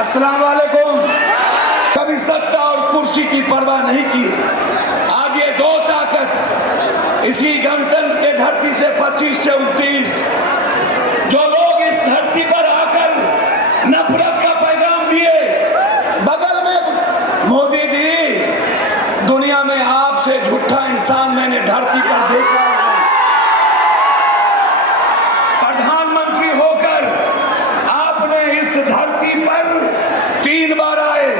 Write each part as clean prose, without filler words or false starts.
अस्सलाम वालेकुम। कभी सत्ता और कुर्सी की परवाह नहीं की। आज ये दो ताकत इसी गणतंत्र के धरती से 25 से 29 जो लोग इस धरती पर आकर नफरत का पैगाम दिए। बगल में मोदी जी, दुनिया में आपसे झूठा इंसान मैंने धरती पर देखा। प्रधानमंत्री होकर आपने इस धरती पर 3 बार आए।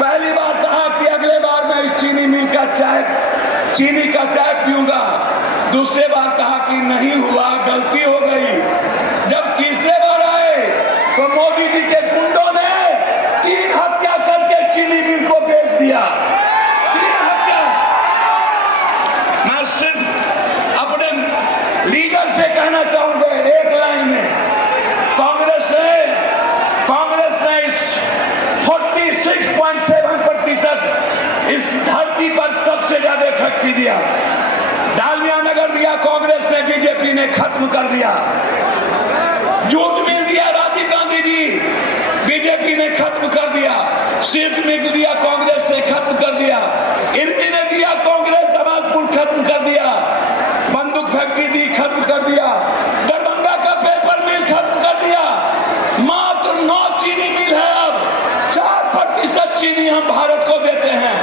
पहली बार कहा कि अगले बार मैं इस चीनी का चाय पीऊंगा। दूसरे बार कहा कि नहीं हुआ, गलती हो गई। जब तीसरे बार आए तो मोदी जी के गुंडों ने 3 हत्या करके चीनी मिल को बेच दिया। 3 हत्या। मैं सिर्फ अपने लीडर से कहना चाहूंगा एक लाइन में, कांग्रेस ने 46.7% इस धरती पर सबसे ज्यादा शक्ति दिया। डालमिया नगर दिया कांग्रेस ने, बीजेपी ने खत्म कर दिया। जूट मिल दिया राजीव गांधी जी, बीजेपी ने खत्म कर दिया। सिल्क मिल दिया कांग्रेस ने, खत्म कर दिया। इरवी ने दिया कांग्रेस, जमालपुर खत्म कर दिया। बंदूक फैक्ट्री दी, खत्म कर दिया। दरभंगा का पेपर मिल खत्म कर दिया। मात्र 9 चीनी मिल है। अब 4% चीनी हम भारत को देते हैं।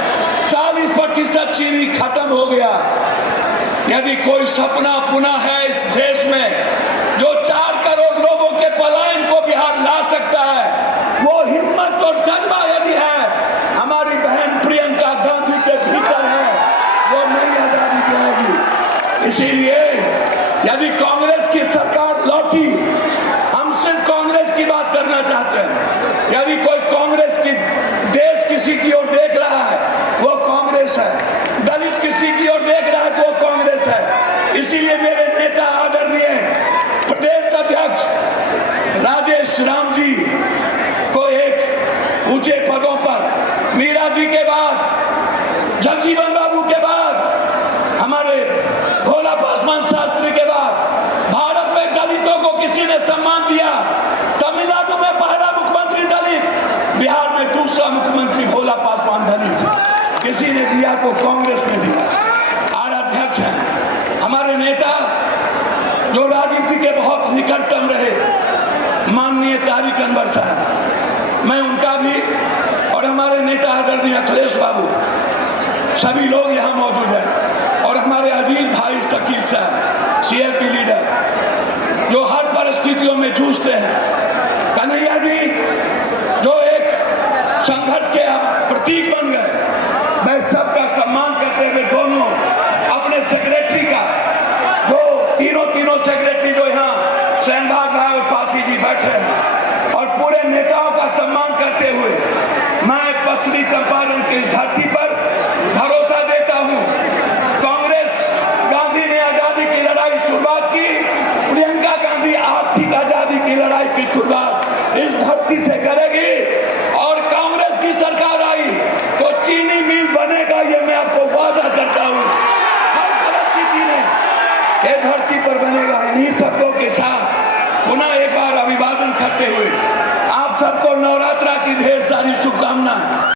40% चीनी खत्म हो गया। यदि कोई सपना पुनः है इस देश में जो 4 करोड़ लोगों के पलायन को बिहार ला सकता है, वो हिम्मत और जज्बा यदि है, हमारी बहन प्रियंका गांधी के भीतर है, वो नई आजादी दिलाएगी। इसीलिए यदि कांग्रेस की सरकार लौटी, हम सिर्फ कांग्रेस की बात करना चाहते हैं। यदि कोई कांग्रेस की देश किसी की ओर देख रहा है, वो कांग्रेस है। दलित किसी की ओर देख रहा है तो वो कांग्रेस है। इसीलिए मेरे नेता आदरणीय प्रदेश अध्यक्ष राजेश राम जी को एक ऊंचे पदों पर, मीरा जी के बाद, जगजीवन बाबू के बाद, हमारे भोला पासवान शास्त्री के बाद भारत में दलितों को किसी ने सम्मान दिया। तमिलनाडु में पहला मुख्यमंत्री दलित, बिहार में दूसरा मुख्यमंत्री भोला पासवान दलित। किसी ने दिया तो कांग्रेस ने दिया। और अध्यक्ष हैं हमारे नेता जो राजनीति के बहुत निकटतम रहे, माननीय तारिक अनवर साहब, मैं उनका भी, और हमारे नेता आदरणीय अखिलेश बाबू, सभी लोग यहाँ मौजूद हैं। और हमारे अजीज भाई शकील साहब, सीएलपी लीडर, जो हर परिस्थितियों में जूझते हैं। कन्हैया जी जो एक संघर्ष के प्रतीक बन गए। मैं सबका सम्मान करते हुए दोनों अपने सेक्रेटरी का, जो तीनों सेक्रेटरी जो यहाँ शहनबाज भाई और पासी जी बैठे हैं, और पूरे नेताओं का सम्मान करते हुए मैं पश्चिमी चंपारण की धरती पर भरोसा देता हूँ। कांग्रेस गांधी ने आजादी की लड़ाई शुरुआत की, प्रियंका गांधी आर्थिक आजादी की लड़ाई की शुरुआत इस धरती से करेगी। और कांग्रेस की सरकार आई तो चीनी मिल बनेगा, ये मैं आपको वादा करता हूँ। हर परिस्थिति में ये धरती पर बनेगा। इन्हीं शब्दों के साथ पुनः एक बार अभिवादन करते हुए आप सबको नवरात्रा की ढेर सारी शुभकामनाएं।